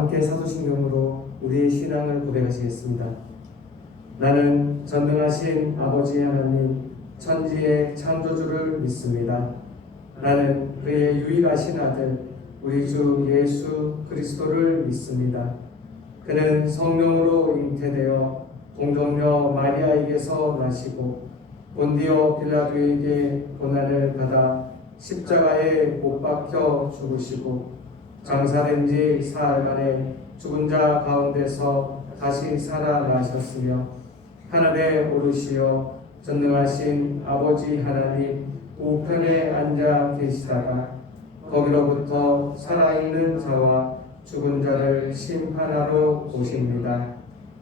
함께 사도신경으로 우리의 신앙을 고백하시겠습니다. 나는 전능하신 아버지 하나님 천지의 창조주를 믿습니다. 나는 그의 유일하신 아들 우리 주 예수 그리스도를 믿습니다. 그는 성령으로 잉태되어 동정녀 마리아에게서 나시고 본디오 빌라도에게 고난을 받아 십자가에 못 박혀 죽으시고 장사된 지 사흘 만에 죽은 자 가운데서 다시 살아나셨으며 하늘에 오르시어 전능하신 아버지 하나님 우편에 앉아 계시다가 거기로부터 살아있는 자와 죽은 자를 심판하러 오십니다.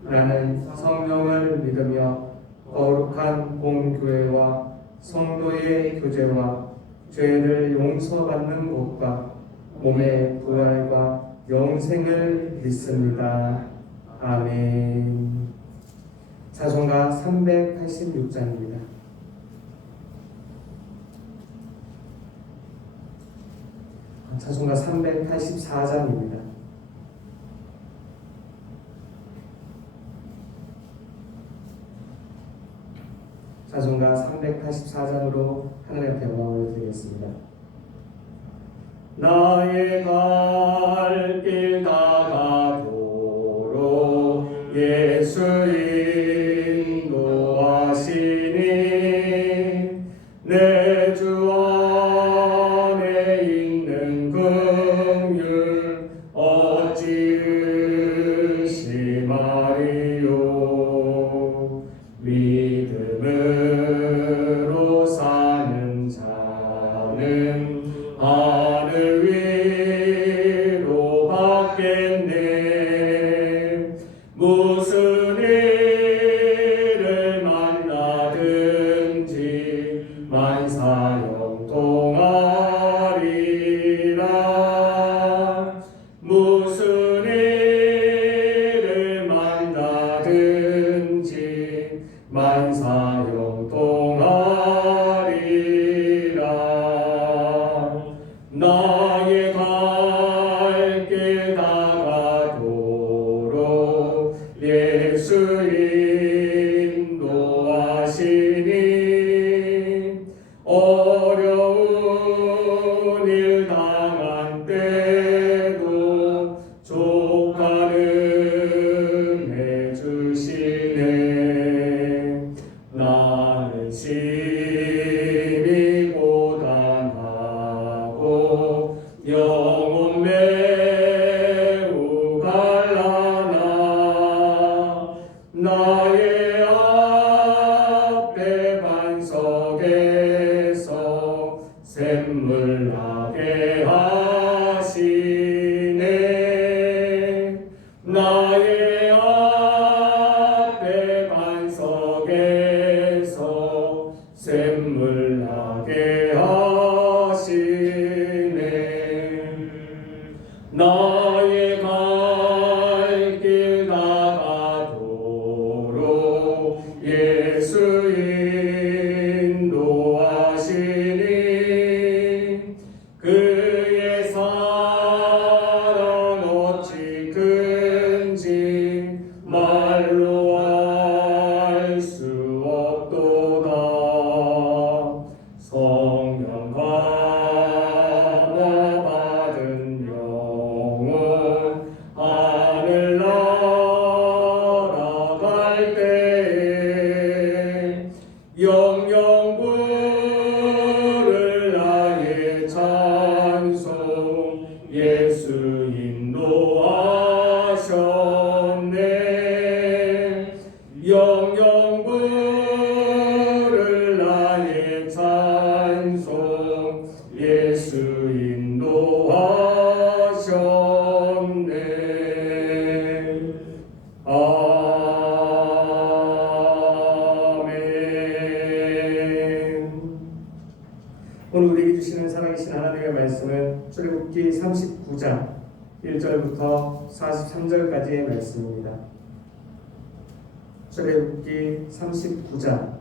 나는 성령을 믿으며 거룩한 공교회와 성도의 교제와 죄를 용서받는 것과 몸의 부활과 영생을 믿습니다. 아멘. 찬송가 386장입니다. 찬송가 384장입니다. 찬송가 384장으로 하나님 앞에 영광을 드리겠습니다. 나의 갈 길 다가도록 예수 인도하시니 내 주 안에 있는 긍휼 어찌 의심하리요. 믿음으로 사는 자는 하늘 위로 받겠네. 무슨 일을 만나든지 만사형통하리라. 무슨 일을 만나든지 만사형통하리라. 나의 갈 길 다가도록 예수 인도하시니 어려운 일 당한 때도 족하는 해주시네. 나는 심히 고단하고 영혼 매우 갈라나 나의 앞에 반석에서 샘물 나게 하시네. 나의 앞에 반석에서 샘물 나게 하시네. 나의 갈 길 다가도록 예수 인도하시니 그의 사랑 어찌 큰지 말로 알 수 없도다. 성령 감화 받은 영혼 하늘 날아갈 때에 영영 부를 나의 찬송 예수 인도하셨네. 영영 부를 나의 찬송 예수 인도하셨네. 아멘. 오늘 우리에게 주시는 살아계신 하나님의 말씀은 출애굽기 39장 1절부터 43절까지의 말씀입니다. 출애굽기 39장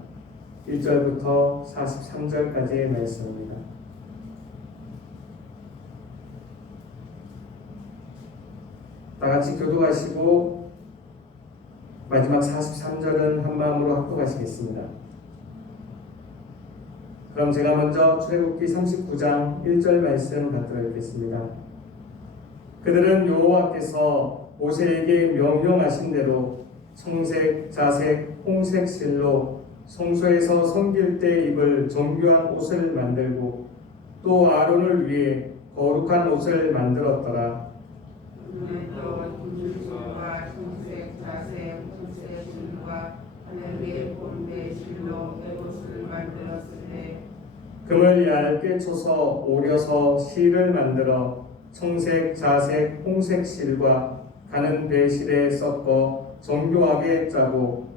1절부터 43절까지의 말씀입니다. 다 같이 교도하시고 마지막 43절은 한 마음으로 합독하시겠습니다. 그럼 제가 먼저 출애굽기 39장 1절 말씀 받들어 읽겠습니다. 그들은 여호와께서 모세에게 명령하신 대로 청색, 자색, 홍색 실로 성소에서 섬길 때 입을 정교한 옷을 만들고 또 아론을 위해 거룩한 옷을 만들었더라. 그는 또 금줄과 청색, 자색, 홍색 실과 하늘의 본대 실로 에봇을 만들었으되 금을 얇게 쳐서 오려서 실을 만들어 청색, 자색, 홍색 실과 가는 배실에 섞어 정교하게 짜고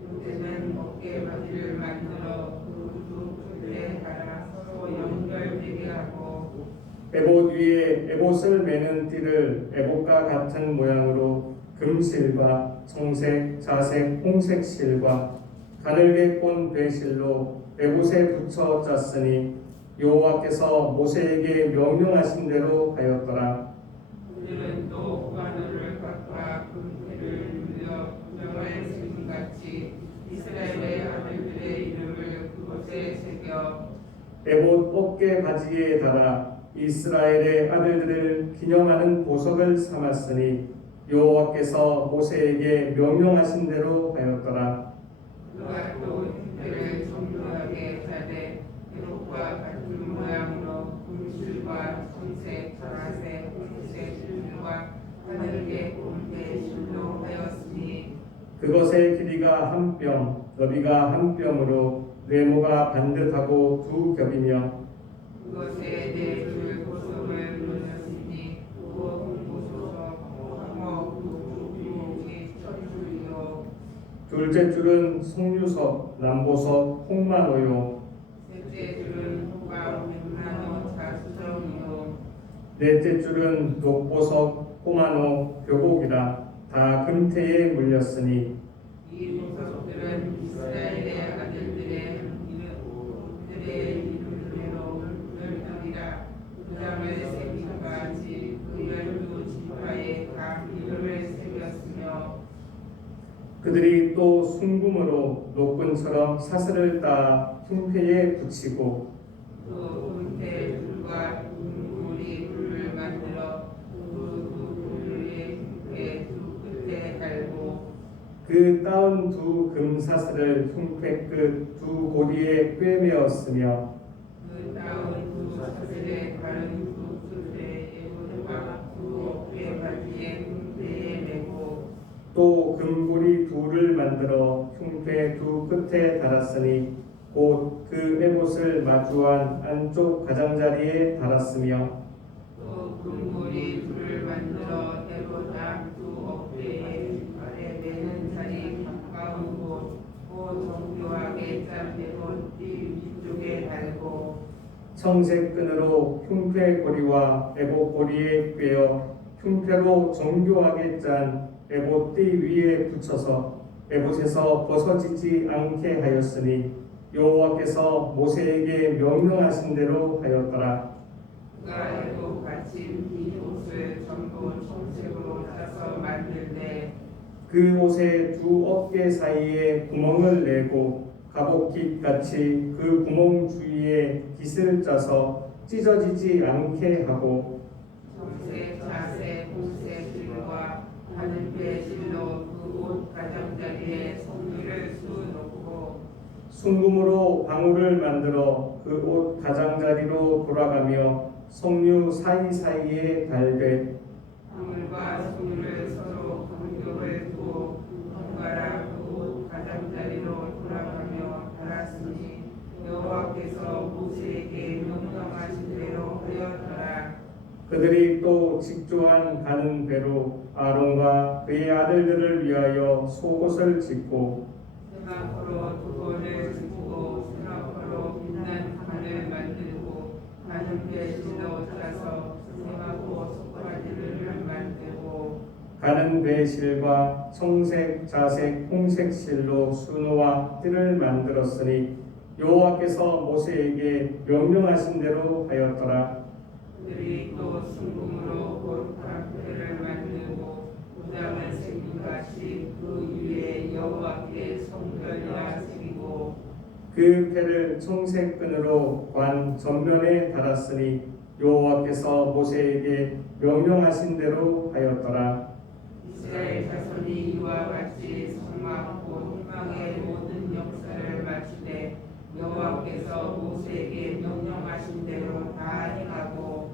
그때는 어깨 바지를 만들어 그 끝에 달아 서로 연결되게 하고 에봇 위에 에봇을 매는 띠를 에봇과 같은 모양으로 금실과 청색, 자색, 홍색 실과 가늘게 꼰 배실로 에봇에 붙여 짰으니 여호와께서 모세에게 명령하신 대로 하였더라. 그들은 또 바늘을 깎아 금태를 눌려 구명을 새김같이 이스라엘의 아들들의 이름을 그곳에 새겨 에봇 어깨 바지에 달아 이스라엘의 아들들을 기념하는 보석을 삼았으니 여호와께서 모세에게 명령하신 대로 하였더라. 그가 또 금태를 정교하게 짜되 에봇과 같은 모양으로 금실과 청색, 자색, 홍색 실과 하늘의 꼰대 실로 하였으니 그것의 길이가 한 뼘, 너비가 한 뼘으로 네모가 반듯하고 두 겹이며 그것에 네 줄 보석을 넣으시니 곧 보소서 황호 구목이 첫 줄이요 둘째 줄은 송유석, 남보석, 홍마노요 셋째 줄은 호박, 백만호, 자수정이요 넷째 줄은 녹보석, 호마노, 교복이라 다 금태에 물렸으니 이 보석들은 이스라엘의 아들들의 이름으로 열두리라 그 땅을 새긴 같이 그 열두 지파에 각 이름을 새겼으며 그들이 또 순금으로 노끈처럼 사슬을 따 흉패에 붙이고 또 금태 불과 금물이 불을 만들어 그 불의 흉패 두 끝에 달고 그 따온 두 금사슬을 흉패 끝 두 고리에 꿰매었으며 그 다음 두 사슬에 다른 두 끝에 에봇과 두 어깨 바지에 흉패에 매고 또 금고리 둘을 만들어 흉패 두 끝에 달았으니 곧 그 에봇을 마주한 안쪽 가장자리에 달았으며 또 금고리 둘을 만들어 에봇 앞두 어깨에 아래 매는 자리 가까운 곳 정교하게 짠 에봇 띠 위쪽에 달고 청색 끈으로 흉패 고리와 에봇 고리에 꿰어 흉패로 정교하게 짠 에봇 띠 위에 붙여서 에봇에서 벗어지지 않게 하였으니 여호와께서 모세에게 명령하신 대로 하였더라. 그가 에봇 받침 이 옷을 전부 청색으로 짜서 만들되 그 옷의 두 어깨 사이에 구멍을 내고 갑옷깃 같이 그 구멍 주위에 깃을 짜서 찢어지지 않게 하고 청색, 자색, 홍색 실과 하늘배 실로 그 옷 가장자리에 송이를 수놓고 순금으로 방울을 만들어 그 옷 가장자리로 돌아가며 성류 사이사이에 달되 방울과 송이를 서로 간격을 두어 번갈아 그 옷 가장자리로 돌아가며 달았으니 여호와께서 모세에게 명령하신 대로 하였더라. 그들이 또 직조한 가는 배로 아론과 그의 아들들을 위하여 속옷을 짓고 세마포로 두건을 짓고 세마포로 빛난 판을 만들고 가는 배실로 짜서 세마포 속바지를 만들고 가는 배실과 청색, 자색, 홍색 실로 수노와 띠를 만들었으니 여호와께서 모세에게 명령하신 대로 하였더라. 그들이 또 순금으로 거룩한 배를 만들고 무장을 새긴 같이 그 위에 여호와께 성결이라 새기고 그 패를 청색끈으로 관 전면에 달았으니 여호와께서 모세에게 명령하신 대로 하였더라. 이스라엘 자손이 이와 같이 성막 곧 희망의 모든 역사를 마치되 여호와께서 모세에게 명령하신 대로 다 행하고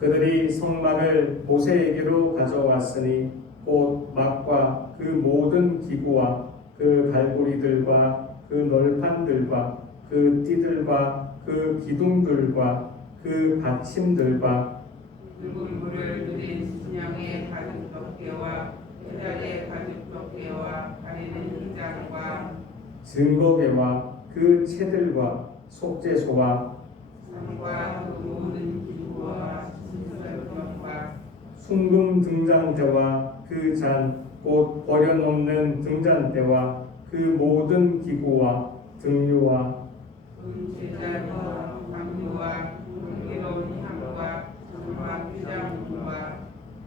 그들이 성막을 모세에게로 가져왔으니 곧 막과 그 모든 기구와 그 갈고리들과 그 널판들과 그 띠들과 그 기둥들과 그 받침들과 붉은 물을 들인 순양의 가죽 덮개와 해달의 가죽 덮개와 가리는 휘장과 증거계와 그 채들과 속죄소와 상과 그 모든 기구와 신설병과 순금 등잔대와 그 잔 곧 버려놓는 등잔대와 그 모든 기구와 등류와 제자와 강류와 흥미로운 향과 정막 휘장과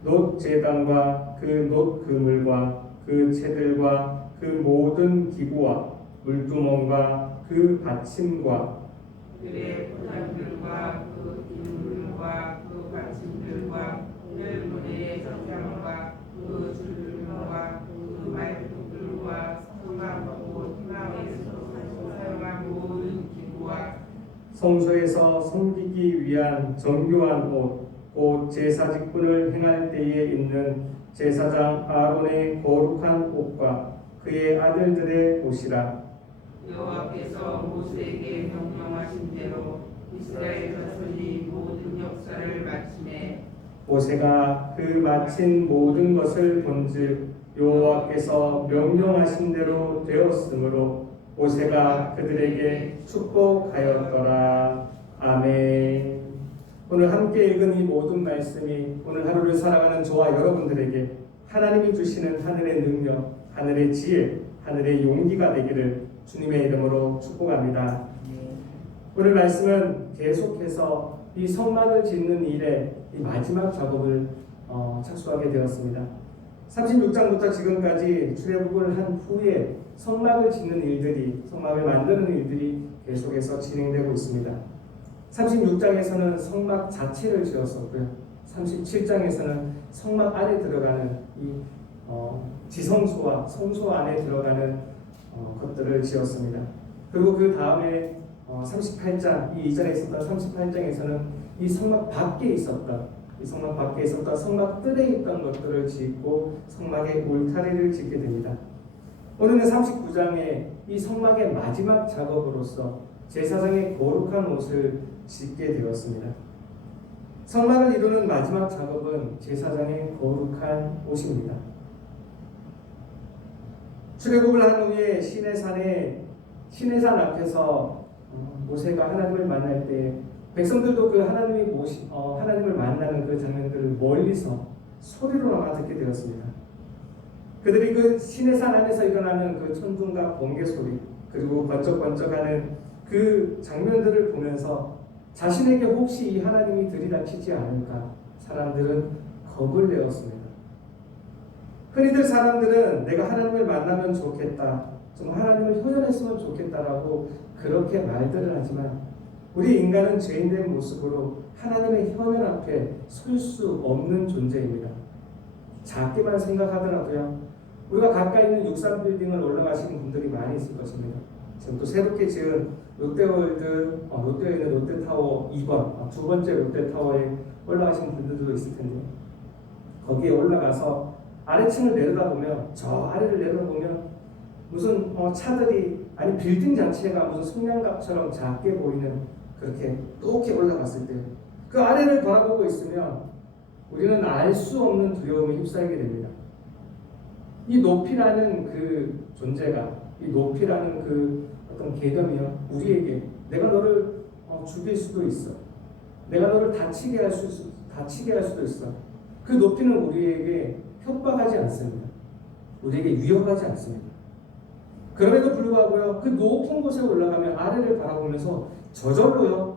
놋 제단과 그 놋 그물과 그 채들과 그 모든 기구와 물두멍과 그 받침과 그의 포장들과 그 기둥들과 그 받침들과 뜰문의 정장과 그 줄들과 그 말뚝들과 성막하고 희망에서 사용한 모든 기구와 성소에서 섬기기 위한 정교한 옷, 곧 제사 직분을 행할 때에 입는 제사장 아론의 거룩한 옷과 그의 아들들의 옷이라. 여호와께서 모세에게 명령하신 대로 이스라엘 자손이 모든 역사를 마치매 모세가 그 마친 모든 것을 본즉 여호와께서 명령하신 대로 되었으므로 모세가 그들에게 축복하였더라. 아멘. 오늘 함께 읽은 이 모든 말씀이 오늘 하루를 살아가는 저와 여러분들에게 하나님이 주시는 하늘의 능력, 하늘의 지혜, 하늘의 용기가 되기를 주님의 이름으로 축복합니다. 오늘 말씀은 계속해서 이 성막을 짓는 일에 이 마지막 작업을 착수하게 되었습니다. 36장부터 지금까지 출애굽을 한 후에 성막을 짓는 일들이, 성막을 만드는 일들이 계속해서 진행되고 있습니다. 36장에서는 성막 자체를 지었었고요. 37장에서는 성막 안에 들어가는 이 지성소와 성소 안에 들어가는 것들을 지었습니다. 그리고 그 다음에 38장, 이 이전에 있었던 38장에서는 이 성막 밖에 있었던 성막 뜰에 있던 것들을 짓고 성막의 울타리를 짓게 됩니다. 오늘은 39장에 이 성막의 마지막 작업으로서 제사장의 거룩한 옷을 짓게 되었습니다. 성막을 이루는 마지막 작업은 제사장의 거룩한 옷입니다. 출애굽을 한 후에 시내산 앞에서 모세가 하나님을 만날 때 백성들도 그 하나님을 만나는 그 장면들을 멀리서 소리로나마 듣게 되었습니다. 그들이 그 시내산 안에서 일어나는 그 천둥과 번개 소리, 그리고 번쩍번쩍하는 그 장면들을 보면서 자신에게 혹시 이 하나님이 들이닥치지 않을까 사람들은 겁을 내었습니다. 흔히들 사람들은 내가 하나님을 만나면 좋겠다, 좀 하나님을 효연했으면 좋겠다라고 그렇게 말들을 하지만 우리 인간은 죄인된 모습으로 하나님의 현현 앞에 설 수 없는 존재입니다. 작게만 생각하더라도요, 우리가 가까이 있는 63빌딩을 올라가시는 분들이 많이 있을 것입니다. 지금 또 새롭게 지은 롯데월드, 롯데에 있는 롯데타워 2번, 두 번째 롯데타워에 올라가신 분들도 있을 텐데, 거기에 올라가서 아래층을 내려다보면, 저 아래를 내려다보면 무슨 차들이, 아니 빌딩 자체가 무슨 성냥갑처럼 작게 보이는, 그렇게 높게 올라갔을 때 그 아래를 바라보고 있으면 우리는 알 수 없는 두려움에 휩싸이게 됩니다. 이 높이라는 그 존재가, 이 높이라는 그 어떤 개념이요, 우리에게 내가 너를 죽일 수도 있어, 내가 너를 다치게 할 수도 있어. 그 높이는 우리에게 협박하지 않습니다. 우리에게 위협하지 않습니다. 그럼에도 불구하고요, 그 높은 곳에 올라가면 아래를 바라보면서 저절로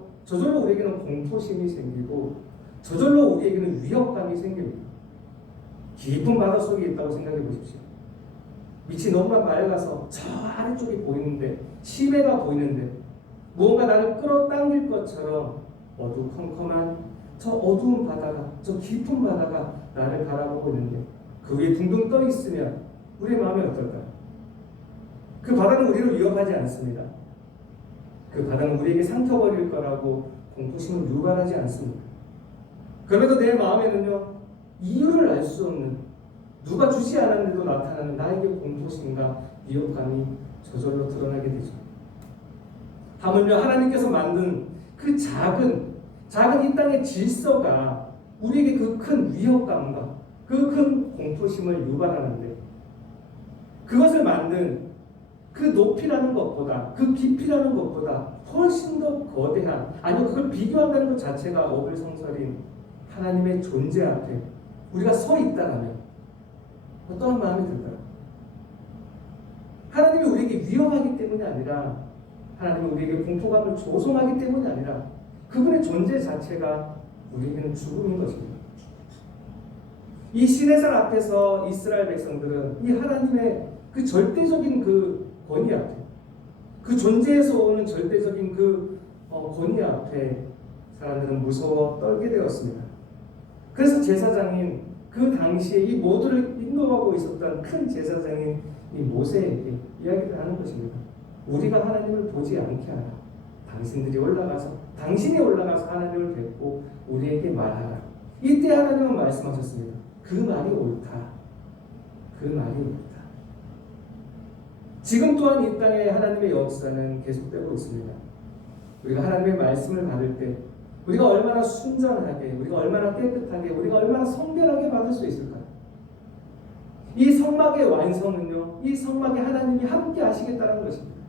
우리에게는 공포심이 생기고, 저절로 우리에게는 위협감이 생깁니다. 깊은 바다 속에 있다고 생각해 보십시오. 밑이 너무나 맑아서 저 아래쪽이 보이는데, 심해가 보이는데, 무언가 나를 끌어당길 것처럼 어두컴컴한 저 어두운 바다가, 저 깊은 바다가 나를 바라보고 있는데, 그 위에 둥둥 떠 있으면 우리의 마음이 어떨까요? 그 바다는 우리를 위협하지 않습니다. 그 바다는 우리에게 삼켜버릴 거라고 공포심을 유발하지 않습니다. 그럼에도 내 마음에는요, 이유를 알 수 없는, 누가 주지 않았는데도 나타나는 나에게 공포심과 위협감이 저절로 드러나게 되죠. 하물며 하나님께서 만든 그 작은 이 땅의 질서가 우리에게 그 큰 위협감과 그 큰 공포심을 유발하는데, 그것을 만든 그 높이라는 것보다, 그 깊이라는 것보다 훨씬 더 거대한, 아니면 그걸 비교한다는 것 자체가 어불성설인 하나님의 존재 앞에 우리가 서 있다라면 어떠한 마음이 들까요? 하나님이 우리에게 위험하기 때문이 아니라, 하나님이 우리에게 공포감을 조성하기 때문이 아니라, 그분의 존재 자체가 우리에게는 죽음인 것입니다. 이 시내산 앞에서 이스라엘 백성들은 이 하나님의 그 절대적인 그 권위 앞에, 그 존재에서 오는 절대적인 그 권위 앞에 사람들은 무서워 떨게 되었습니다. 그래서 제사장인, 그 당시에 이 모두를 인도하고 있었던 큰 제사장인 이 모세에게 이야기를 하는 것입니다. 우리가 하나님을 보지 않게 하라. 당신이 올라가서 하나님을 뵙고 우리에게 말하라. 이때 하나님은 말씀하셨습니다. 그 말이 옳다. 그 말이 옳다. 지금 또한 이 땅에 하나님의 역사는 계속되고 있습니다. 우리가 하나님의 말씀을 받을 때 우리가 얼마나 순전하게, 우리가 얼마나 깨끗하게, 우리가 얼마나 성결하게 받을 수 있을까요? 이 성막의 완성은요, 이 성막에 하나님이 함께 하시겠다는 것입니다.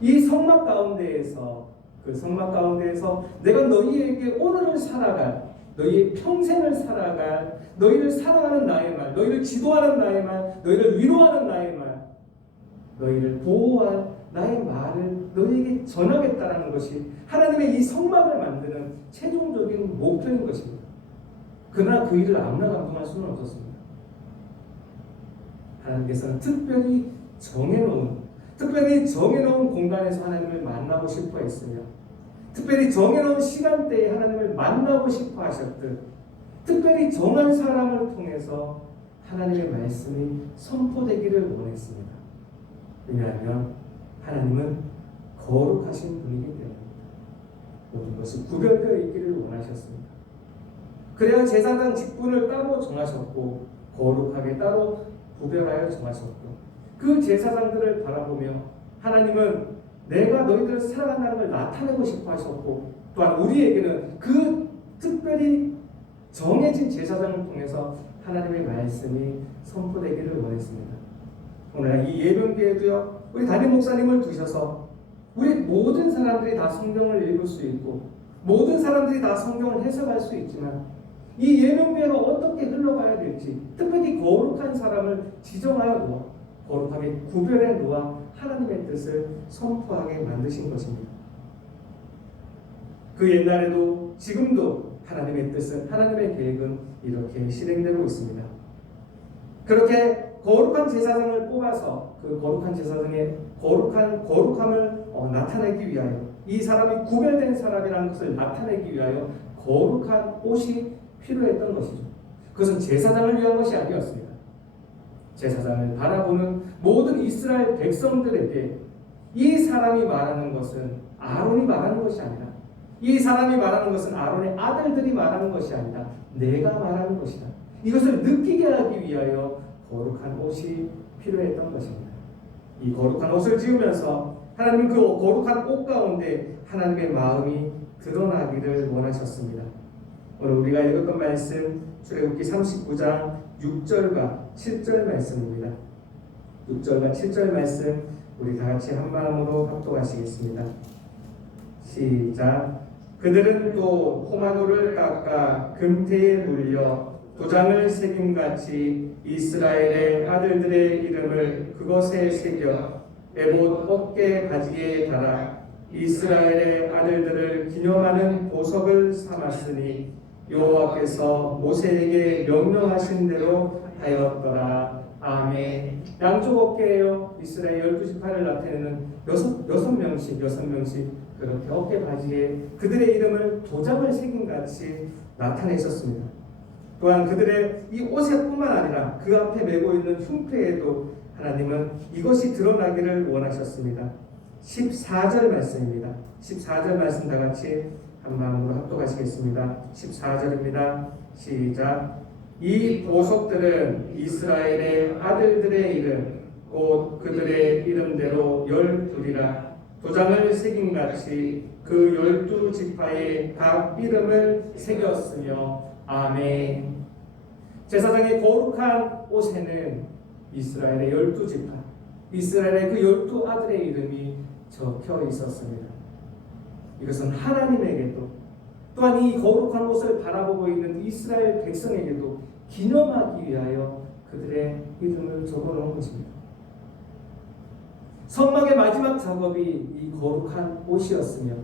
이 성막 가운데에서, 그 성막 가운데에서 내가 너희에게 오늘을 살아갈, 너희의 평생을 살아갈, 너희를 사랑하는 나의 말, 너희를 지도하는 나의 말, 너희를 위로하는 나의 말, 너희를 보호할 나의 말을 너희에게 전하겠다는 것이 하나님의 이 성막을 만드는 최종적인 목표인 것입니다. 그러나 그 일을 아무나 감당할 수는 없었습니다. 하나님께서는 특별히 정해놓은 공간에서 하나님을 만나고 싶어 했으며, 특별히 정해놓은 시간대에 하나님을 만나고 싶어 하셨듯, 특별히 정한 사람을 통해서 하나님의 말씀이 선포되기를 원했습니다. 왜냐하면 하나님은 거룩하신 분이기 때문입니다. 모든 것이 구별되어 있기를 원하셨습니다. 그래야 제사장 직분을 따로 정하셨고, 거룩하게 따로 구별하여 정하셨고, 그 제사장들을 바라보며 하나님은 내가 너희들을 사랑한다는 걸 나타내고 싶어 하셨고, 또한 우리에게는 그 특별히 정해진 제사장을 통해서 하나님의 말씀이 선포되기를 원했습니다. 오늘 이 예배기에도요, 우리 담임 목사님을 두셔서 우리 모든 사람들이 다 성경을 읽을 수 있고, 모든 사람들이 다 성경을 해석할 수 있지만, 이 예명교회가 어떻게 흘러가야 될지, 특별히 거룩한 사람을 지정하여 놓아 거룩하게 구별해 놓아 하나님의 뜻을 선포하게 만드신 것입니다. 그 옛날에도 지금도 하나님의 뜻은, 하나님의 계획은 이렇게 실행되고 있습니다. 그렇게 거룩한 제사장을 뽑아서 그 거룩한 제사장의 거룩함을 나타내기 위하여, 이 사람이 구별된 사람이라는 것을 나타내기 위하여 거룩한 옷이 필요했던 것이죠. 그것은 제사장을 위한 것이 아니었습니다. 제사장을 바라보는 모든 이스라엘 백성들에게 이 사람이 말하는 것은 아론이 말하는 것이 아니라, 이 사람이 말하는 것은 아론의 아들들이 말하는 것이 아니라 내가 말하는 것이다. 이것을 느끼게 하기 위하여 거룩한 옷이 필요했던 것입니다. 이 거룩한 옷을 지으면서 하나님은 그 거룩한 옷 가운데 하나님의 마음이 드러나기를 원하셨습니다. 오늘 우리가 읽었던 말씀, 출애굽기 39장 6절과 7절 말씀입니다. 6절과 7절 말씀 우리 다 같이 한 마음으로 합독하시겠습니다. 시작. 그들은 또 포마도를 깎아 금태에 물려 도장을 새김같이 이스라엘의 아들들의 이름을 그것에 새겨 에봇 어깨 바지에 달아 이스라엘의 아들들을 기념하는 보석을 삼았으니 여호와께서 모세에게 명령하신 대로 하였더라. 아멘. 양쪽 어깨에요. 이스라엘 12지파를 나타내는 여섯 명씩 그렇게 어깨 바지에 그들의 이름을 도장을 새긴 같이 나타내셨습니다. 또한 그들의 이 옷에뿐만 아니라 그 앞에 메고 있는 흉패에도 하나님은 이것이 드러나기를 원하셨습니다. 14절 말씀입니다. 14절 말씀 다 같이 한 마음으로 합독하시겠습니다. 14절입니다. 시작. 이 보석들은 이스라엘의 아들들의 이름 곧 그들의 이름대로 12이라 도장을 새긴 같이 그 12지파의 각 이름을 새겼으며 아멘. 제사장의 거룩한 옷에는 이스라엘의 12지파 이스라엘의 그 12아들의 이름이 적혀 있었습니다. 이것은 하나님에게도 또한 이 거룩한 옷을 바라보고 있는 이스라엘 백성에게도 기념하기 위하여 그들의 이름을 적어놓은 것입니다. 성막의 마지막 작업이 이 거룩한 옷이었으며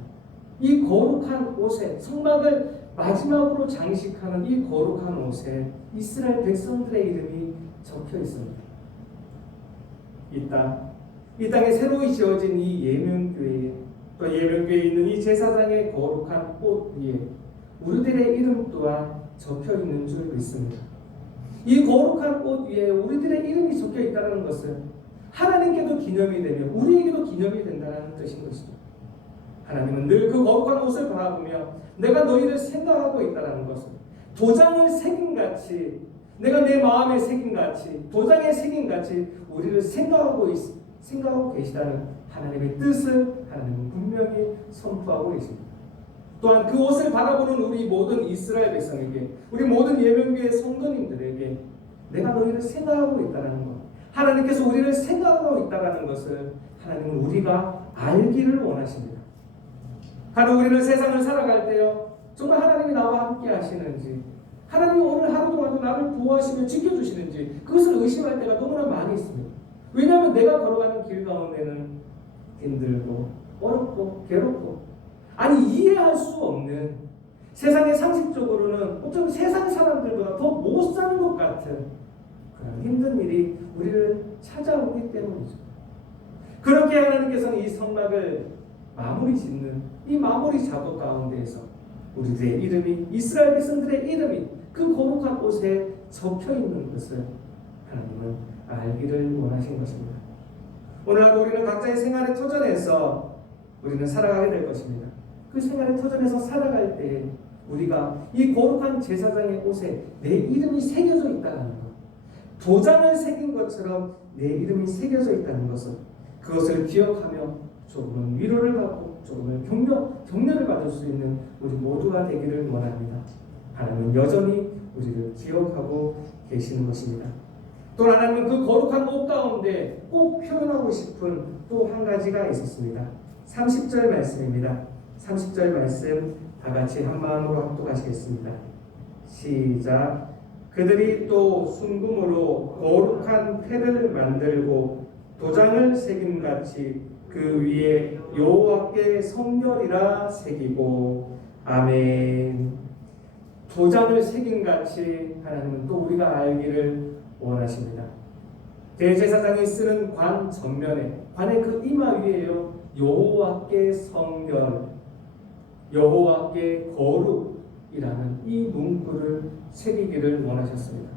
이 거룩한 옷에 성막을 마지막으로 장식하는 이 거룩한 옷에 이스라엘 백성들의 이름이 적혀 있습니다. 이 땅에 새로이 지어진 이 예명교회에 또 예명교회에 있는 이 제사장의 거룩한 옷 위에 우리들의 이름 또한 적혀 있는 줄 믿습니다. 이 거룩한 옷 위에 우리들의 이름이 적혀 있다는 것은 하나님께도 기념이 되며 우리에게도 기념이 된다는 뜻인 것이죠. 하나님은 늘 그 거룩한 옷을 바라보며 내가 너희를 생각하고 있다는 것을 도장을 새긴 같이 내가 내 마음에 새긴 같이 도장에 새긴 같이 우리를 생각하고 계시다는 하나님의 뜻을 하나님은 분명히 선포하고 계십니다. 또한 그 옷을 바라보는 우리 모든 이스라엘 백성에게 우리 모든 예명교회 성도님들에게 내가 너희를 생각하고 있다는 것 하나님께서 우리를 생각하고 있다는 것을 하나님은 우리가 알기를 원하십니다. 하루 우리는 세상을 살아갈 때요 정말 하나님이 나와 함께 하시는지 하나님이 오늘 하루 동안도 나를 보호하시며 지켜주시는지 그것을 의심할 때가 너무나 많이 있습니다. 왜냐하면 내가 걸어가는 길 가운데는 힘들고 어렵고 괴롭고 아니 이해할 수 없는 세상의 상식적으로는 어쩌면 세상 사람들보다 더 못 사는 것 같은 그런 힘든 일이 우리를 찾아오기 때문이죠. 그렇게 하나님께서는 이 성막을 마무리 짓는 이 마무리 작업 가운데에서 우리들의 이름이 이스라엘 백성들의 이름이 그 거룩한 옷에 적혀 있는 것을 하나님은 알기를 원하신 것입니다. 오늘 하루 우리는 각자의 생활의 터전에서 우리는 살아가게 될 것입니다. 그 생활의 터전에서 살아갈 때 우리가 이 거룩한 제사장의 옷에 내 이름이 새겨져 있다는 것 도장을 새긴 것처럼 내 이름이 새겨져 있다는 것을 그것을 기억하며 조금은 위로를 받고 조금은 격려를 받을 수 있는 우리 모두가 되기를 원합니다. 하나님은 여전히 우리를 기억하고 계시는 것입니다. 또 하나님은 그 거룩한 옷 가운데 꼭 표현하고 싶은 또 한 가지가 있었습니다. 30절 말씀입니다. 30절 말씀 다 같이 한 마음으로 합독하시겠습니다. 시작. 그들이 또 순금으로 거룩한 패를 만들고 도장을 새김 같이 그 위에 여호와께 성결이라 새기고 아멘. 도장을 새긴 같이 하나님은 또 우리가 알기를 원하십니다. 대제사장이 쓰는 관 전면에 관의 그 이마 위에요 여호와께 성결 여호와께 거룩이라는 이 문구를 새기기를 원하셨습니다.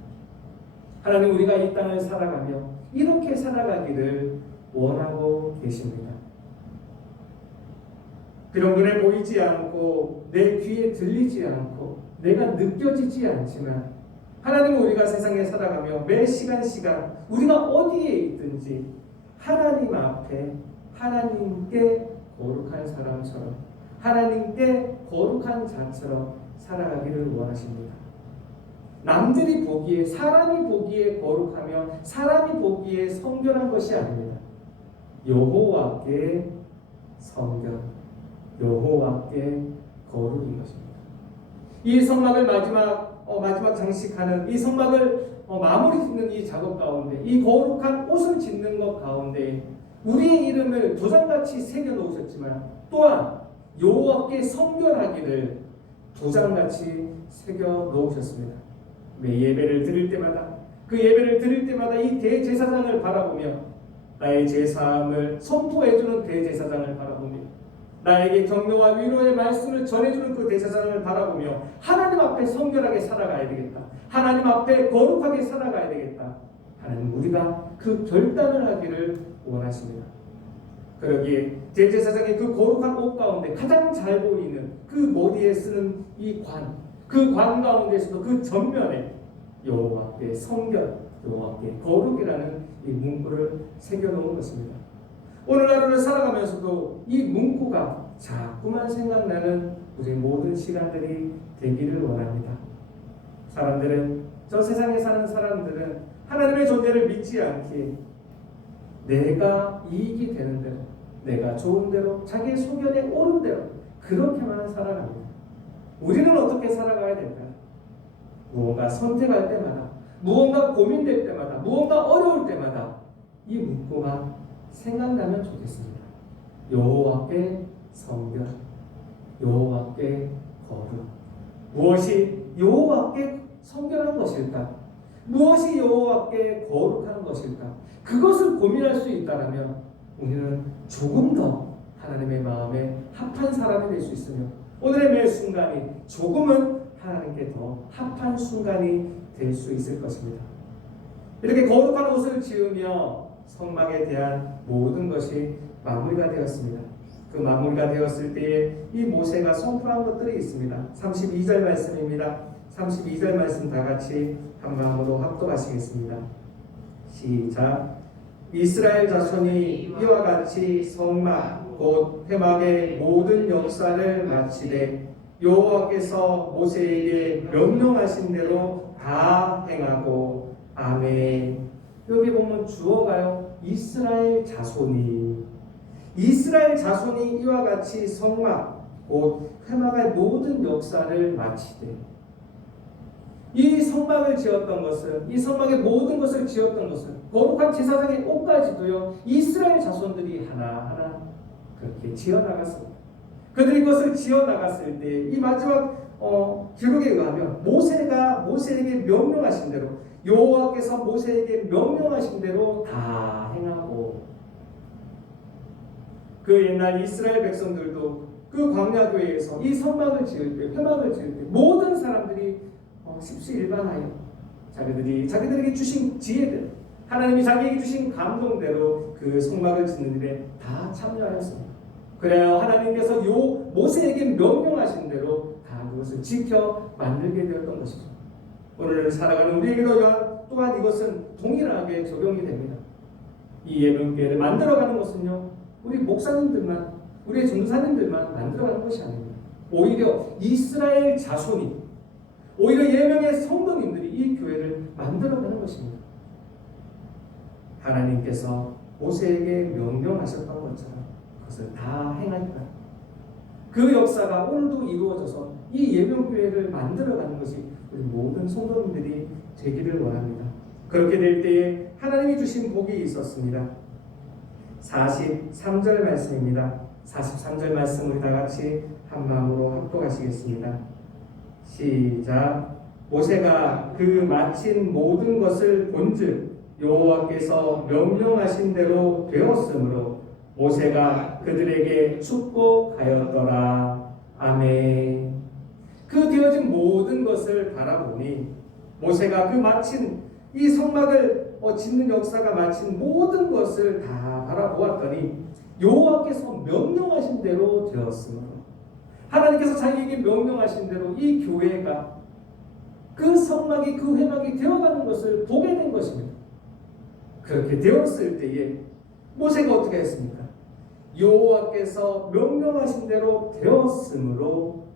하나님 우리가 이 땅을 살아가며 이렇게 살아가기를 원하고 계십니다. 비록 눈에 보이지 않고 내 귀에 들리지 않고 내가 느껴지지 않지만 하나님은 우리가 세상에 살아가며 매 시간 우리가 어디에 있든지 하나님 앞에 하나님께 거룩한 사람처럼 하나님께 거룩한 자처럼 살아가기를 원하십니다. 남들이 보기에 사람이 보기에 거룩하며 사람이 보기에 성결한 것이 아닙니다. 여호와께 성결, 여호와께 거룩인 것입니다. 이 성막을 마지막 장식하는 이 성막을 마무리 짓는 이 작업 가운데 이 거룩한 옷을 짓는 것 가운데 우리의 이름을 도장같이 새겨 놓으셨지만 또한 여호와께 성결하기를 도장같이 새겨 놓으셨습니다. 매 예배를 드릴 때마다 그 예배를 드릴 때마다 이 대제사장을 바라보며 나의 제사함을 선포해주는 대제사장을 바라보며 나에게 격려와 위로의 말씀을 전해주는 그 대제사장을 바라보며 하나님 앞에 성결하게 살아가야 되겠다. 하나님 앞에 거룩하게 살아가야 되겠다. 하나님 우리가 그 결단을 하기를 원하십니다. 그러기에 대제사장의 그 거룩한 옷 가운데 가장 잘 보이는 그 머리에 쓰는 이 관, 그 관 가운데서도 그 전면에 여호와께 성결, 여호와께 거룩이라는 이 문구를 새겨놓은 것입니다. 오늘 하루를 살아가면서도 이 문구가 자꾸만 생각나는 우리 모든 시간들이 되기를 원합니다. 사람들은, 저 세상에 사는 사람들은 하나님의 존재를 믿지 않기에 내가 이익이 되는 대로, 내가 좋은 대로, 자기의 소견에 옳은 대로 그렇게만 살아갑니다. 우리는 어떻게 살아가야 될까요? 무언가 선택할 때마다, 무언가 고민될 때마다, 무언가 어려울 때마다 이 문구가 생각나면 좋겠습니다. 여호와께 성결, 여호와께 거룩. 무엇이 여호와께 성결한 것일까? 무엇이 여호와께 거룩한 것일까? 그것을 고민할 수 있다면 우리는 조금 더 하나님의 마음에 합한 사람이 될 수 있으며 오늘의 매 순간이 조금은 하나님께 더 합한 순간이 될 수 있을 것입니다. 이렇게 거룩한 옷을 지으며 성막에 대한 모든 것이 마무리가 되었습니다. 그 마무리가 되었을 때에 이 모세가 선포한 것들이 있습니다. 32절 말씀입니다. 32절 말씀 다 같이 한 마음으로 합독하시겠습니다. 시작. 이스라엘 자손이 이와 같이 성막 곧 회막의 모든 역사를 마치되 여호와께서 모세에게 명령하신 대로 다 행하고 아멘. 여기 보면 주어가요. 이스라엘 자손이 이와 같이 성막 곧 회막의 모든 역사를 마치되 이 성막을 지었던 것은 이 성막의 모든 것을 지었던 것은 거룩한 제사장의 옷까지도요 이스라엘 자손들이 하나하나 그렇게 지어나갔습니다. 그들이 그것을 지어나갔을 때 이 마지막 기록에 의하면 모세가 모세에게 명령하신 대로 여호와께서 모세에게 명령하신 대로 다 행하고 그 옛날 이스라엘 백성들도 그 광야교회에서 이 성막을 지을 때 회막을 지을 때 모든 사람들이 십시일반하여 자기들에게 주신 지혜들 하나님이 자기에게 주신 감동대로 그 성막을 짓는 일에 다 참여하였습니다. 그래야 하나님께서 모세에게 명령하신 대로 다 그것을 지켜 만들게 되었던 것이죠. 오늘 살아가는 우리에게도 또한 이것은 동일하게 적용이 됩니다. 이 예명교회를 만들어가는 것은요 우리 목사님들만 우리의 전도사님들만 만들어가는 것이 아닙니다. 오히려 이스라엘 자손이 오히려 예명의 성도님들이 이 교회를 만들어가는 것입니다. 하나님께서 모세에게 명령하셨던 것처럼 그것을 다 행하니까 그 역사가 오늘도 이루어져서 이 예명교회를 만들어가는 것이 우리 모든 성도님들이 되기를 원합니다. 그렇게 될 때에 하나님이 주신 복이 있었습니다. 43절 말씀입니다. 43절 말씀 우리 다 같이 한 마음으로 합독하시겠습니다. 시작. 모세가 그 마친 모든 것을 본즉 여호와께서 명령하신 대로 되었으므로 모세가 그들에게 축복하였더라. 아멘. 그 되어진 모든 것을 바라보니 모세가 그 마친 이 성막을 짓는 역사가 마친 모든 것을 다 바라보았더니 여호와께서 명령하신 대로 되었으므로 하나님께서 자기에게 명령하신 대로 이 교회가 그 성막이 그 회막이 되어가는 것을 보게 된 것입니다. 그렇게 되었을 때에 모세가 어떻게 했습니까? 여호와께서 명령하신 대로 되었으므로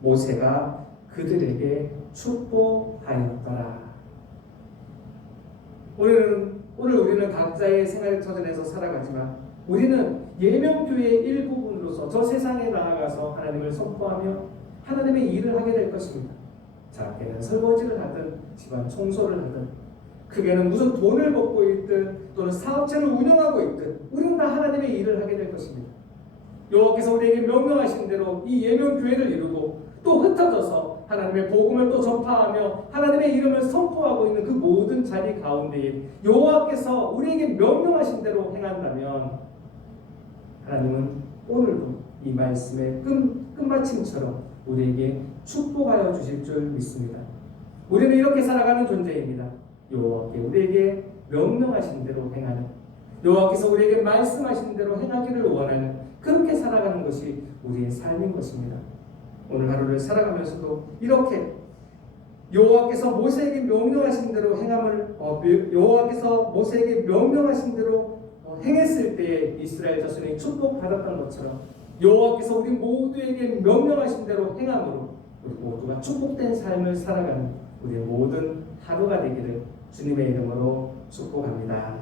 모세가 그들에게 축복하였더라. 오늘 우리는 각자의 생활 터전에서 살아가지만 우리는 예명교회의 일부분으로서 저 세상에 나아가서 하나님을 선포하며 하나님의 일을 하게 될 것입니다. 작게는 설거지를 하든 집안 청소를 하든 크게는 무슨 돈을 벌고 있든 또는 사업체를 운영하고 있든 우리는 다 하나님의 일을 하게 될 것입니다. 여호와께서 우리에게 명령하신 대로 이 예명교회를 이루고 또 흩어져서 하나님의 복음을 또 전파하며 하나님의 이름을 선포하고 있는 그 모든 자리 가운데에 여호와께서 우리에게 명령하신 대로 행한다면 하나님은 오늘도 이 말씀의 끝마침처럼 우리에게 축복하여 주실 줄 믿습니다. 우리는 이렇게 살아가는 존재입니다. 여호와께 우리에게 명령하신 대로 행하는, 여호와께서 우리에게 말씀하신 대로 행하기를 원하는, 그렇게 살아가는 것이 우리의 삶인 것입니다. 오늘 하루를 살아가면서도 이렇게 여호와께서 모세에게 명령하신 대로 여호와께서 모세에게 명령하신 대로 행했을 때에 이스라엘 자손이 축복받았던 것처럼 여호와께서 우리 모두에게 명령하신 대로 행함으로 우리 모두가 축복된 삶을 살아가는 우리의 모든 하루가 되기를 주님의 이름으로 축복합니다.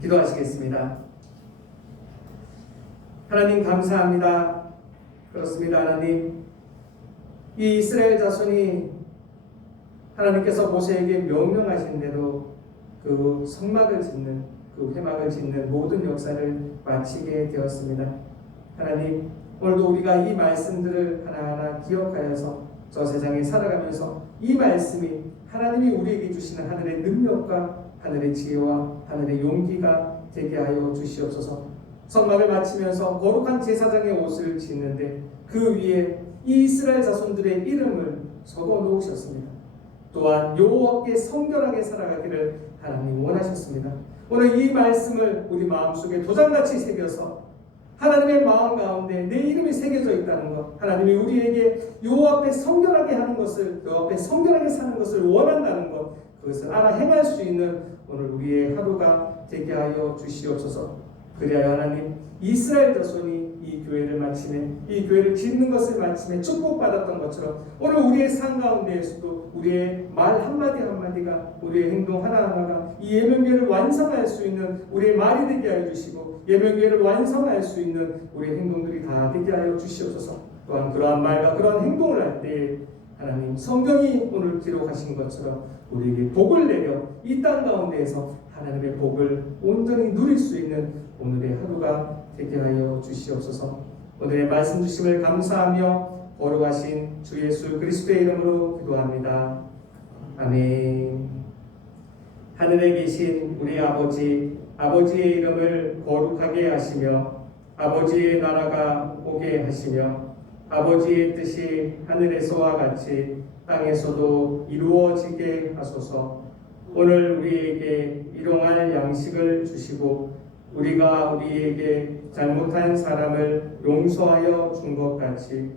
기도하시겠습니다. 하나님 감사합니다. 그렇습니다. 하나님, 이 이스라엘 자손이 하나님께서 모세에게 명령하신 대로 그 성막을 짓는, 그 회막을 짓는 모든 역사를 마치게 되었습니다. 하나님, 오늘도 우리가 이 말씀들을 하나하나 기억하여서 저 세상에 살아가면서 이 말씀이 하나님이 우리에게 주시는 하늘의 능력과 하늘의 지혜와 하늘의 용기가 되게 하여 주시옵소서. 성막을 마치면서 거룩한 제사장의 옷을 짓는데 그 위에 이 이스라엘 자손들의 이름을 적어 놓으셨습니다. 또한 여호와께 성결하게 살아가기를 하나님 원하셨습니다. 오늘 이 말씀을 우리 마음속에 도장같이 새겨서 하나님의 마음 가운데 내 이름이 새겨져 있다는 것, 하나님이 우리에게 여호와 앞에 성결하게 하는 것을, 여호와 앞에 성결하게 사는 것을 원한다는 것, 그것을 알아 행할 수 있는 오늘 우리의 하루가 되게 하여 주시옵소서. 그리하여 하나님, 이스라엘 자손이 이 교회를 마치며, 이 교회를 짓는 것을 마치며 축복받았던 것처럼 오늘 우리의 삶 가운데에서도 우리의 말 한마디 한마디가, 우리의 행동 하나하나가 이 예명교회를 완성할 수 있는 우리의 말이 되게 하여 주시고, 예명교회를 완성할 수 있는 우리의 행동들이 다 되게 하여 주시옵소서. 또한 그러한 말과 그러한 행동을 할 때 하나님, 성경이 오늘 기록하신 것처럼 우리에게 복을 내려 이 땅 가운데에서 하나님의 복을 온전히 누릴 수 있는 오늘의 하루가 되게 하여 주시옵소서. 오늘의 말씀 주심을 감사하며 거룩하신 주 예수 그리스도의 이름으로 기도합니다. 아멘. 하늘에 계신 우리 아버지, 아버지의 이름을 거룩하게 하시며 아버지의 나라가 오게 하시며 아버지의 뜻이 하늘에서와 같이 땅에서도 이루어지게 하소서. 오늘 우리에게 일용할 양식을 주시고 우리가 우리에게 잘못한 사람을 용서하여 준 것 같이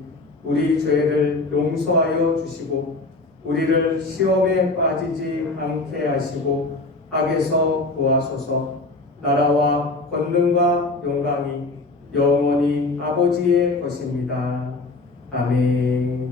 우리 죄를 용서하여 주시고 우리를 시험에 빠지지 않게 하시고 악에서 구하소서. 나라와 권능과 영광이 영원히 아버지의 것입니다. 아멘.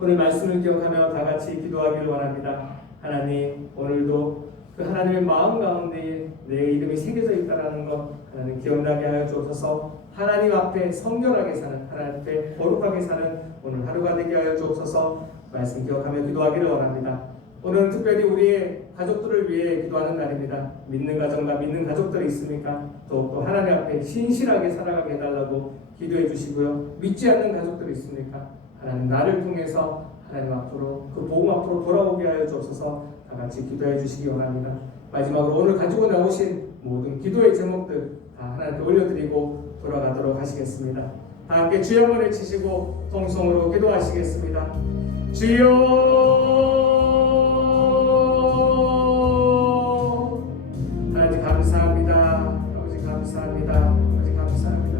오늘 말씀을 기억하며 다 같이 기도하기를 원합니다. 하나님, 오늘도 그 하나님의 마음 가운데 내 이름이 새겨져 있다는 것 하나님 기억나게 하여 주옵소서. 하나님 앞에 성결하게 사는, 하나님 앞에 거룩하게 사는 오늘 하루가 되게 하여 주옵소서. 말씀 기억하며 기도하기를 원합니다. 오늘은 특별히 우리의 가족들을 위해 기도하는 날입니다. 믿는 가정과 믿는 가족들이 있습니까? 또 하나님 앞에 신실하게 살아가게 해달라고 기도해 주시고요. 믿지 않는 가족들이 있습니까? 하나님 나를 통해서 하나님 앞으로 그 복음 앞으로 돌아오게 하여 주옵소서. 다 같이 기도해 주시기 원합니다. 마지막으로 오늘 가지고 나오신 모든 기도의 제목들 다 하나님께 올려드리고 돌아가도록 하시겠습니다. 다 함께 주여 한번 외치시고 통성으로 기도하시겠습니다. 주여, 하나님 감사합니다. 아버지 감사합니다. 아버지 감사합니다.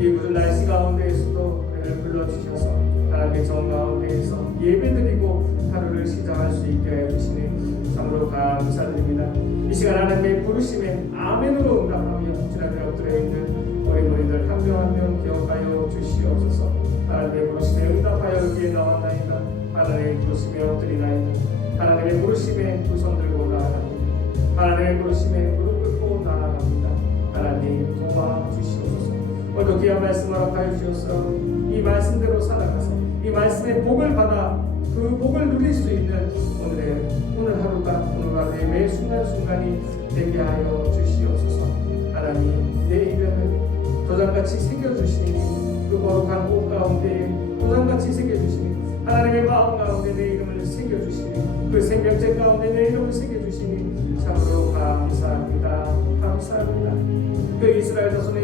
이 무슨 날씨 가운데에서도 우리를 불러주셔서 하나님의 정 가운데에서 예배드리고 하루를 시작할 수 있게 해주시니 참으로 감사드립니다. 이 시간 하나님의 부르심에 아멘으로 응답하며 주님의 엎드려 있는 우리 무리들 한 명 한 명 기억하여 주시옵소서. 하나님의 부르심에 응답하여 여기에 나왔나이다. 하나님의 부르심에 엎드리나이다. 하나님의 부르심에 두 손 들고 나아갑니다. 하나님의 부르심에 무릎 꿇고 나아갑니다. 하나님 도와주시옵소서. 오늘도 귀한 말씀 허락하여 주셔서 이 말씀대로 살아가서 이 말씀의 복을 받아 그 복을 누릴 수 있는 오늘 하루가 오늘 하루의 매 순간순간이 되게 하여 주시옵소서. 하나님 내 이름을 도장같이 새겨주시니 그 거룩한 옷 가운데 도장같이 새겨주시니 하나님의 마음 가운데 내 이름을 새겨주시니 그 생명책 가운데 내 이름을 새겨주시니 참으로 감사합니다. 감사합니다. 그 이스라엘 자손의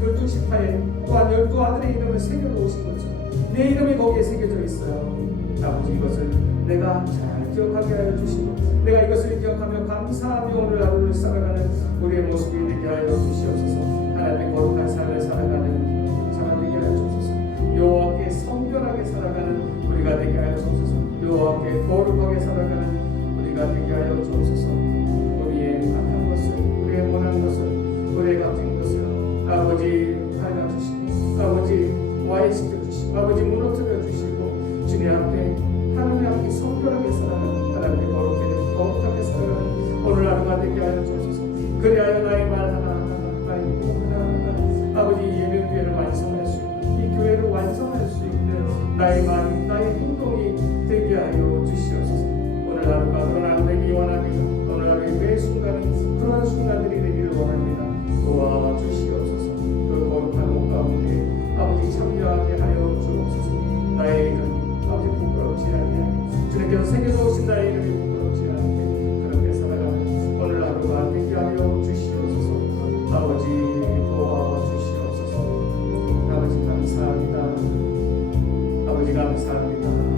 12 지파에 또한 12아들의 이름을 새겨놓으신 것처럼 내 이름이 거기에 새겨져 있어요. 아버지 이것을 내가 잘 기억하게 하여 주시고 내가 이것을 기억하며 감사하며 오늘 하루를 살아가는 우리의 모습이 되게 하여 주시옵소서. 하나님의 거룩한 삶을 살아가는 사람 되게 하여 주옵소서. 여호와께 성결하게 살아가는 우리가 되게 하여 주옵소서. 여호와께 거룩하게 살아가는 우리가 되게 하여 주옵소서. 우리의 악한 것을 우리의 원한 것을 우리의 값진 것을 아버지 밝아주시고 아버지 와해시켜주시고 아버지 무너뜨려 주시고 주님 앞에 하나님 앞에 성결하게 살아가는 하나님의 거룩하게 살아가는 오늘 하루가 되게 하여 주옵소서. 그리하여 나의 말 하나하나 나의 행동 하나하나 아버지 예배교회를 완성할 수 있는 이 교회를 완성할 수 있는 나의 말 나의 행동이 되게 하여 주시옵소서. 오늘 하루가 그런 하루 되기 원합니다. 오늘 하루의 매 순간이 그러한 순간들이 되기를 원합니다. 도와주시옵소서. 그 거룩한 옷 가운데 아버지 참여하게 하여 주옵소서. 나의 이름이 아버지 부끄럽지 않게 주님께서 새겨놓으신 나의 이름이 부끄럽지 않게 그렇게 살아가는 오늘 하루가 되게 하여 주시옵소서. 아버지 도와주시옵소서. 아버지 감사합니다. 아버지 감사합니다.